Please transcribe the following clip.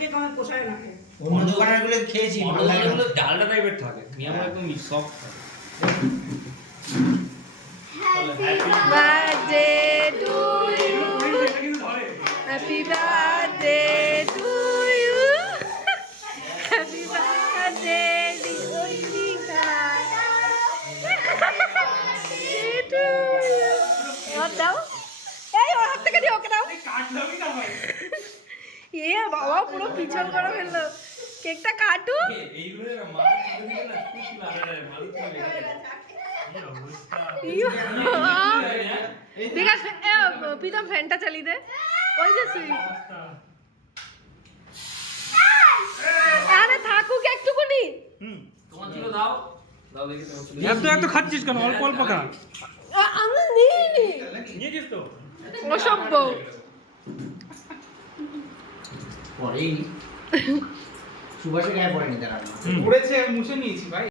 Cake আমার পোষায় না। অন্য দোকানের গুলো খেয়েছি, ভালো লাগে না। ডালটা টাইপের থাকে, নিয়ম একদম সফট থাকে। Birthday to you, happy birthday to you, happy birthday ডিওরিকা টু ইউ। ওর দাও, এই ওর হাত থেকে দিও, ওকে দাও। এ বাবা পুরো পিছল করে ফেললো, কেকটা কাটু। এইগুলো না মাথা দিলে না খুব লাগে রে, মাথা দিলে বিকাশ প্রীতম ফ্যানটা চালিয়ে দে, ওই যে সুইচ। আরে থাকুক একটুকুনি। তোমার ছিল দাও দাও দেখি তোমার ছিল। এত খাচ্ছিস কেন? অল্প অল্প খা। আমরা নিইনি, নিয়েছিস তো? অসভ্য। পরেই সুভাষের গায়ে পড়েনি তারা। পড়েছে, মুছে নিয়েছি ভাই।